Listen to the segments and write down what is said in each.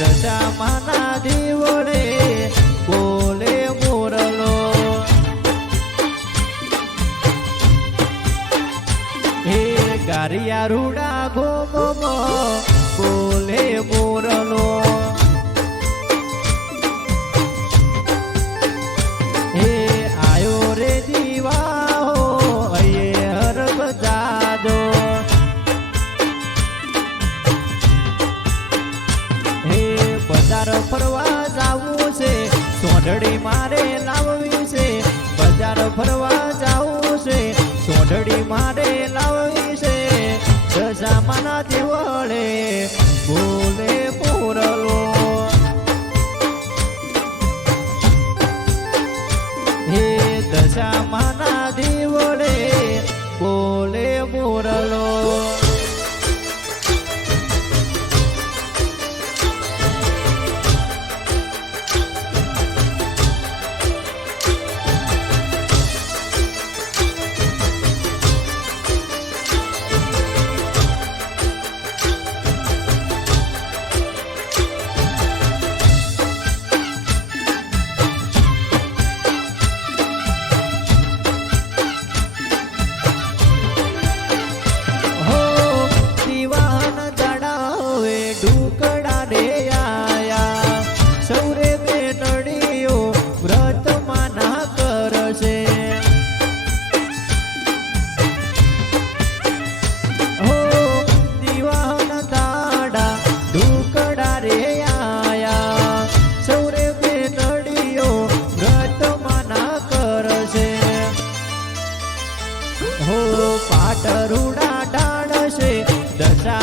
દશામાના દીવડે બોલે મોરલો. હે ગારિયા રૂડા ગોમો બોલે મોરલો સોઢડી મારે લાવવી છે બજાર ફરવા જાવું છે સોઢડી મારે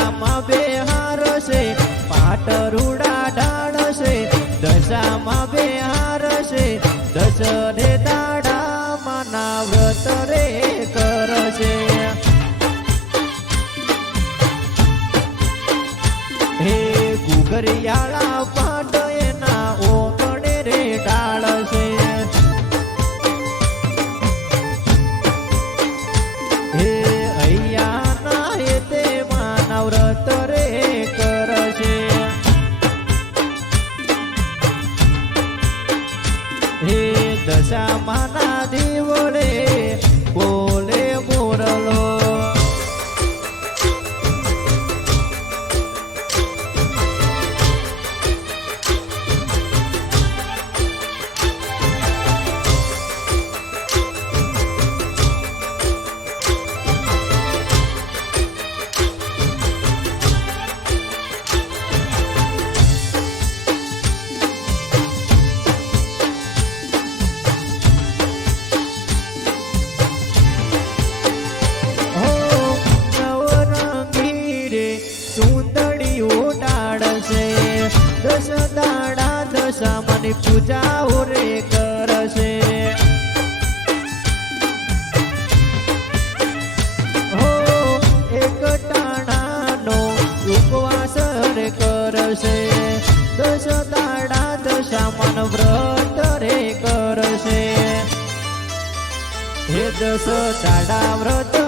દશામાં બેહારશે પાટરુડા ડાળશે દશામાં બેહારશે દસ રે દાડામાં ના વ્રત રે કરશે. હે ગુગરિયાળા દશામાના દીવડે બોલે દશામાની પૂજા રે કરશે. હો, એક ટાણાનો ઉપવાસ રે કરશે. દસ દાડા દશામાન વ્રત રે કરશે. હે દસ દાડા વ્રત